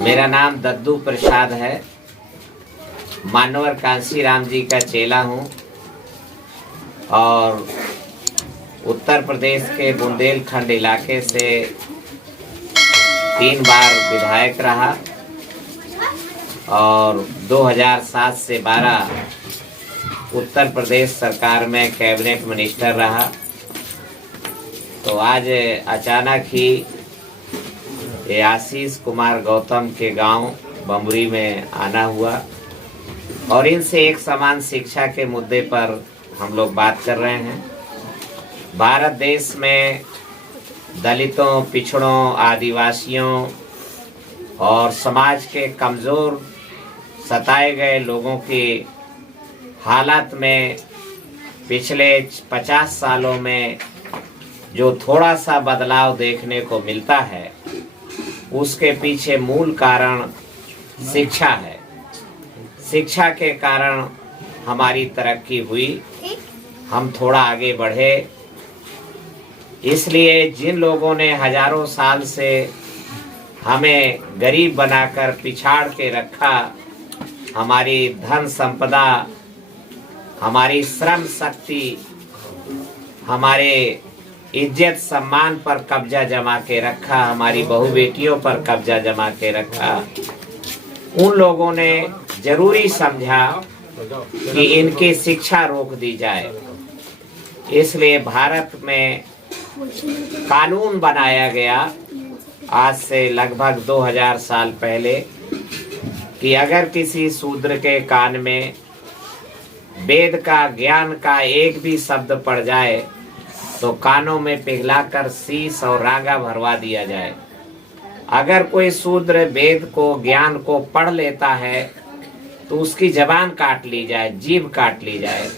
मेरा नाम दद्दू प्रसाद है। मानवर कांसी राम जी का चेला हूँ और उत्तर प्रदेश के बुंदेलखंड इलाके से 3 बार विधायक रहा और 2007 से 12 उत्तर प्रदेश सरकार में कैबिनेट मिनिस्टर रहा। तो आज अचानक ही ये आशीष कुमार गौतम के गांव बमरी में आना हुआ और इनसे एक समान शिक्षा के मुद्दे पर हम लोग बात कर रहे हैं। भारत देश में दलितों, पिछड़ों, आदिवासियों और समाज के कमज़ोर सताए गए लोगों की हालत में पिछले 50 सालों में जो थोड़ा सा बदलाव देखने को मिलता है, उसके पीछे मूल कारण शिक्षा है। शिक्षा के कारण हमारी तरक्की हुई, हम थोड़ा आगे बढ़े। इसलिए जिन लोगों ने हजारों साल से हमें गरीब बनाकर पिछाड़ के रखा, हमारी धन संपदा, हमारी श्रम शक्ति, हमारे इज्जत सम्मान पर कब्जा जमा के रखा, हमारी बहू बेटियों पर कब्जा जमा के रखा, उन लोगों ने जरूरी समझा कि इनकी शिक्षा रोक दी जाए। इसलिए भारत में कानून बनाया गया आज से लगभग 2000 साल पहले कि अगर किसी शूद्र के कान में वेद का, ज्ञान का एक भी शब्द पड़ जाए तो कानों में पिघलाकर शीश और रांगा भरवा दिया जाए। अगर कोई शूद्र वेद को, ज्ञान को पढ़ लेता है तो उसकी जबान काट ली जाए, जीभ काट ली जाए।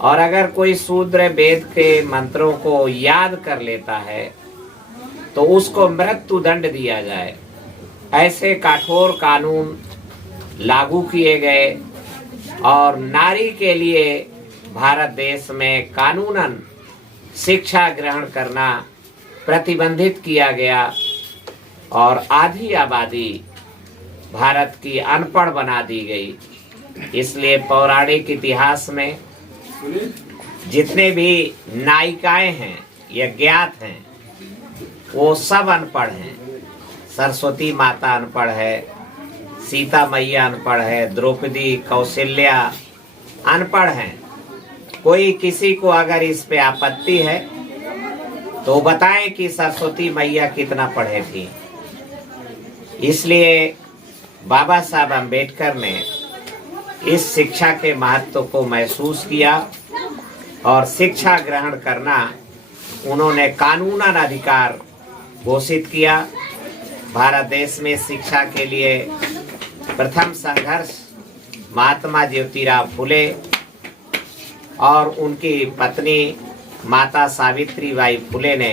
और अगर कोई शूद्र वेद के मंत्रों को याद कर लेता है तो उसको मृत्यु दंड दिया जाए। ऐसे कठोर कानून लागू किए गए और नारी के लिए भारत देश में कानूनन शिक्षा ग्रहण करना प्रतिबंधित किया गया और आधी आबादी भारत की अनपढ़ बना दी गई। इसलिए पौराणिक इतिहास में जितने भी नायिकाएं हैं या ज्ञात हैं, वो सब अनपढ़ हैं। सरस्वती माता अनपढ़ है, सीता मैया अनपढ़ है, द्रौपदी, कौशल्या अनपढ़ हैं। कोई किसी को अगर इस पे आपत्ति है तो बताएं कि सरस्वती मैया कितना पढ़े थी। इसलिए बाबा साहब अम्बेडकर ने इस शिक्षा के महत्व को महसूस किया और शिक्षा ग्रहण करना उन्होंने कानूनन अधिकार घोषित किया। भारत देश में शिक्षा के लिए प्रथम संघर्ष महात्मा ज्योतिराव फुले और उनकी पत्नी माता सावित्री बाई फुले ने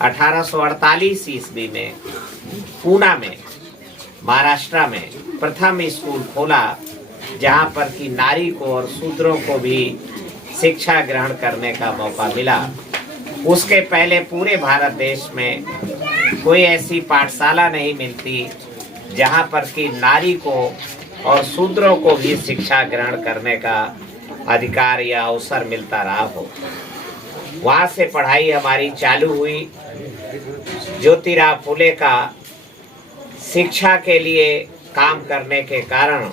1848 ईस्वी में पूना में, महाराष्ट्र में प्रथम स्कूल खोला, जहां पर कि नारी को और शूद्रों को भी शिक्षा ग्रहण करने का मौका मिला। उसके पहले पूरे भारत देश में कोई ऐसी पाठशाला नहीं मिलती जहां पर कि नारी को और शूद्रों को भी शिक्षा ग्रहण करने का अधिकार या अवसर मिलता रहा हो। वहां से पढ़ाई हमारी चालू हुई। ज्योतिराव फुले का शिक्षा के लिए काम करने के कारण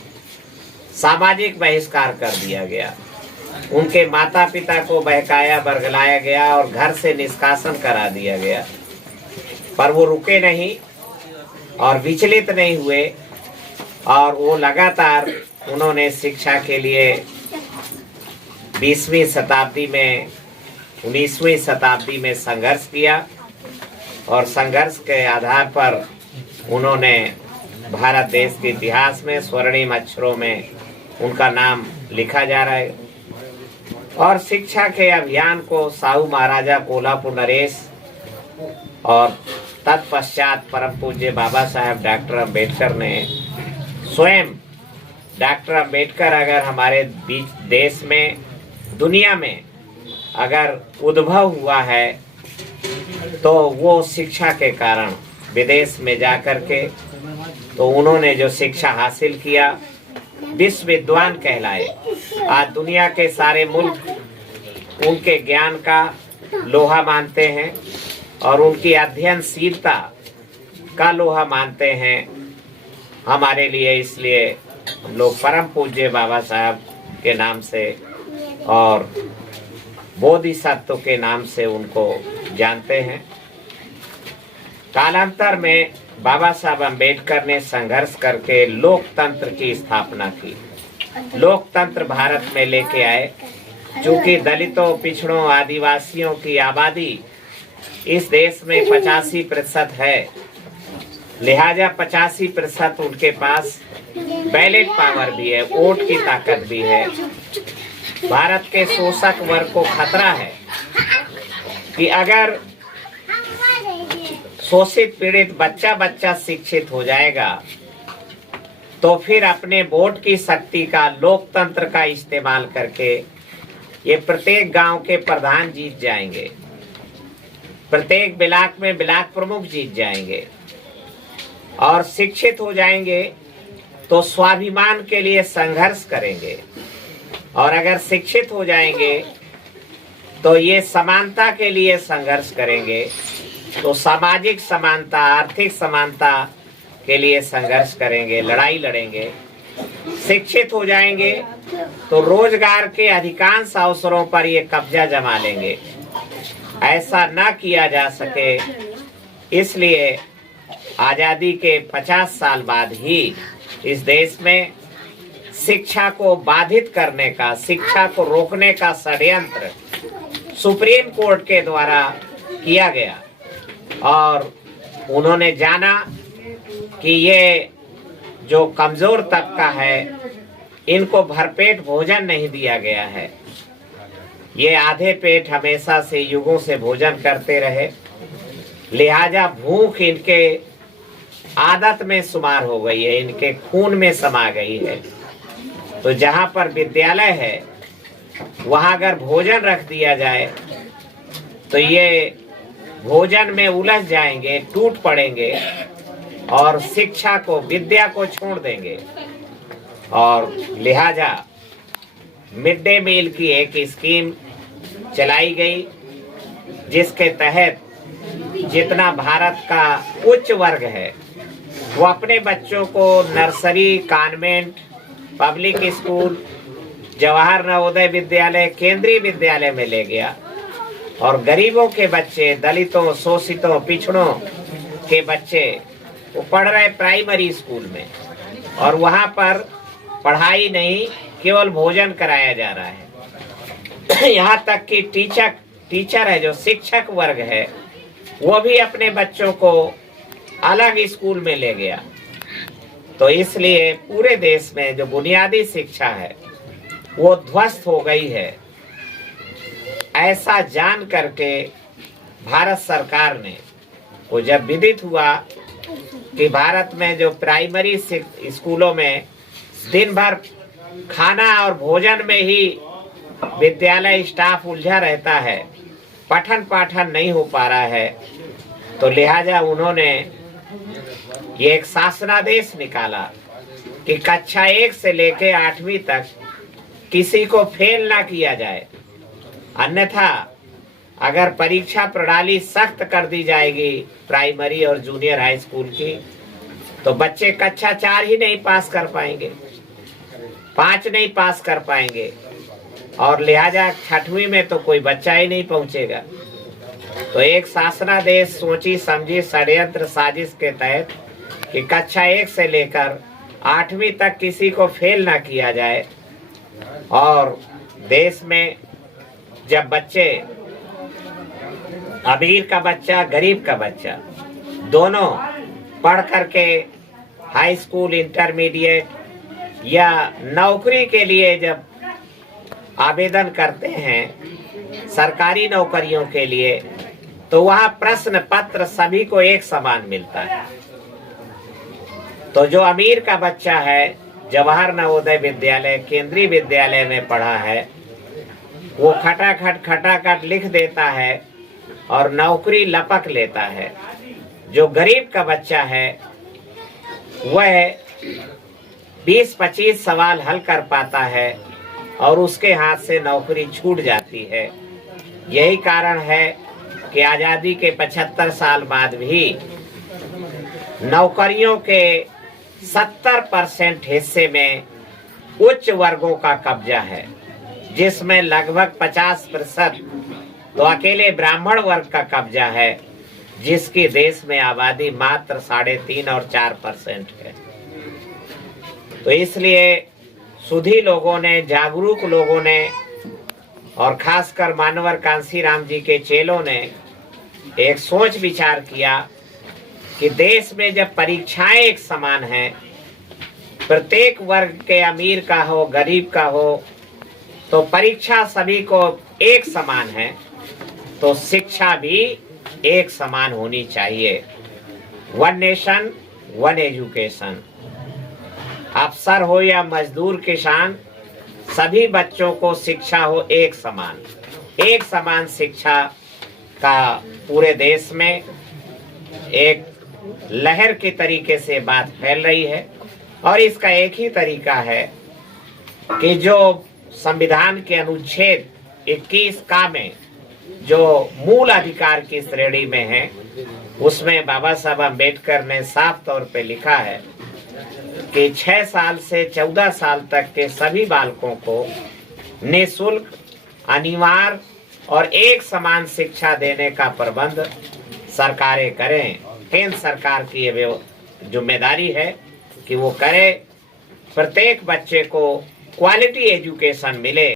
सामाजिक बहिष्कार कर दिया गया। उनके माता पिता को बहकाया, बरगलाया गया और घर से निष्कासन करा दिया गया। पर वो रुके नहीं और विचलित नहीं हुए और वो लगातार उन्होंने शिक्षा के लिए 20वीं शताब्दी में, 19वीं शताब्दी में संघर्ष किया और संघर्ष के आधार पर उन्होंने भारत देश के इतिहास में स्वर्णिम अक्षरों में उनका नाम लिखा जा रहा है। और शिक्षा के अभियान को साहू महाराजा कोल्हापुर नरेश और तत्पश्चात परम पूज्य बाबा साहेब डॉक्टर अम्बेडकर ने स्वयं, डॉक्टर अम्बेडकर अगर हमारे बीच, देश में, दुनिया में अगर उद्भव हुआ है तो वो शिक्षा के कारण विदेश में जाकर के तो उन्होंने जो शिक्षा हासिल किया, विश्व विद्वान कहलाए। आज दुनिया के सारे मुल्क उनके ज्ञान का लोहा मानते हैं और उनकी अध्ययनशीलता का लोहा मानते हैं। हमारे लिए इसलिए हम लोग परम पूज्य बाबा साहब के नाम से और बोधिसत्व के नाम से उनको जानते हैं। कालांतर में बाबा साहब अम्बेडकर ने संघर्ष करके लोकतंत्र की स्थापना की। लोकतंत्र भारत में लेके आए। चूंकि दलितों, पिछड़ों, आदिवासियों की आबादी इस देश में 85% है, लिहाजा 85% उनके पास बैलेट पावर भी है, वोट की ताकत भी है। भारत के शोषक वर्ग को खतरा है कि अगर शोषित पीड़ित बच्चा शिक्षित हो जाएगा तो फिर अपने वोट की शक्ति का, लोकतंत्र का इस्तेमाल करके ये प्रत्येक गांव के प्रधान जीत जाएंगे, प्रत्येक ब्लॉक में ब्लॉक प्रमुख जीत जाएंगे और शिक्षित हो जाएंगे तो स्वाभिमान के लिए संघर्ष करेंगे। और अगर शिक्षित हो जाएंगे तो ये समानता के लिए संघर्ष करेंगे, तो सामाजिक समानता, आर्थिक समानता के लिए संघर्ष करेंगे, लड़ाई लड़ेंगे। शिक्षित हो जाएंगे तो रोजगार के अधिकांश अवसरों पर ये कब्जा जमा लेंगे। ऐसा ना किया जा सके, इसलिए आजादी के 50 साल बाद ही इस देश में शिक्षा को बाधित करने का, शिक्षा को रोकने का षड्यंत्र सुप्रीम कोर्ट के द्वारा किया गया। और उन्होंने जाना कि ये जो कमजोर तबका है, इनको भरपेट भोजन नहीं दिया गया है। ये आधे पेट हमेशा से, युगों से भोजन करते रहे, लिहाजा भूख इनके आदत में शुमार हो गई है, इनके खून में समा गई है। तो जहाँ पर विद्यालय है वहाँ अगर भोजन रख दिया जाए तो ये भोजन में उलझ जाएंगे, टूट पड़ेंगे और शिक्षा को, विद्या को छोड़ देंगे। और लिहाजा मिड डे मील की एक स्कीम चलाई गई जिसके तहत जितना भारत का उच्च वर्ग है वो अपने बच्चों को nursery, convent, public school, Jawahar Navodaya Vidyalaya, केंद्रीय विद्यालय में ले गया। और गरीबों के बच्चे, दलितों, शोषितों, पिछड़ों के बच्चे वो पढ़ रहे प्राइमरी स्कूल में, और वहाँ पर पढ़ाई नहीं, केवल भोजन कराया जा रहा है। यहाँ तक कि टीचर है, जो शिक्षक वर्ग है, वो भी अपने बच्चों को अलग स्कूल में ले गया। तो इसलिए पूरे देश में जो बुनियादी शिक्षा है वो ध्वस्त हो गई है। ऐसा जान करके भारत सरकार ने, वो जब विदित हुआ कि भारत में जो प्राइमरी स्कूलों में दिन भर खाना और भोजन में ही विद्यालय स्टाफ उलझा रहता है, पठन पाठन नहीं हो पा रहा है, तो लिहाजा उन्होंने ये एक शासनादेश निकाला कि कक्षा 1 से लेके 8वीं तक किसी को फेल ना किया जाए। अन्यथा अगर परीक्षा प्रणाली सख्त कर दी जाएगी प्राइमरी और जूनियर हाई स्कूल की, तो बच्चे कक्षा 4 ही नहीं पास कर पाएंगे, 5 नहीं पास कर पाएंगे, और लिहाजा 6वीं में तो कोई बच्चा ही नहीं पहुंचेगा। तो एक शासनादेश सोची समझी षड्यंत्र साजिश के तहत कि कक्षा 1 से लेकर 8वीं तक किसी को फेल ना किया जाए। और देश में जब बच्चे, अमीर का बच्चा, गरीब का बच्चा, दोनों पढ़ करके हाई स्कूल, इंटरमीडिएट या नौकरी के लिए जब आवेदन करते हैं सरकारी नौकरियों के लिए, तो वहाँ प्रश्न पत्र सभी को एक समान मिलता है। तो जो अमीर का बच्चा है, जवाहर नवोदय विद्यालय, केंद्रीय विद्यालय में पढ़ा है, वो खटाखट लिख देता है और नौकरी लपक लेता है। जो गरीब का बच्चा है वह 20-25 सवाल हल कर पाता है और उसके हाथ से नौकरी छूट जाती है। यही कारण है कि आज़ादी के 75 साल बाद भी नौकरियों के 70% हिस्से में उच्च वर्गों का कब्जा है, जिसमें लगभग 50% तो अकेले ब्राह्मण वर्ग का कब्जा है, जिसकी देश में आबादी मात्र 3.5 और 4% है। तो इसलिए सुधी लोगों ने, जागरूक लोगों ने और खासकर मानवर कांसीराम जी के चेलों ने एक सोच विचार किया कि देश में जब परीक्षाएं एक समान हैं, प्रत्येक वर्ग के अमीर का हो, गरीब का हो, तो परीक्षा सभी को एक समान है, तो शिक्षा भी एक समान होनी चाहिए। One nation one education. अफसर हो या मजदूर, किसान, सभी बच्चों को शिक्षा हो एक समान शिक्षा का पूरे देश में एक लहर के तरीके से बात फैल रही है। और इसका एक ही तरीका है कि जो संविधान के अनुच्छेद 21 का में जो मूल अधिकार की श्रेणी में है, उसमें बाबा साहब अम्बेडकर ने साफ तौर पे लिखा है कि 6 साल से 14 साल तक के सभी बालकों को निःशुल्क, अनिवार्य और एक समान शिक्षा देने का प्रबंध सरकारें करें। केंद्र सरकार की ये जिम्मेदारी है कि वो करे, प्रत्येक बच्चे को क्वालिटी एजुकेशन मिले।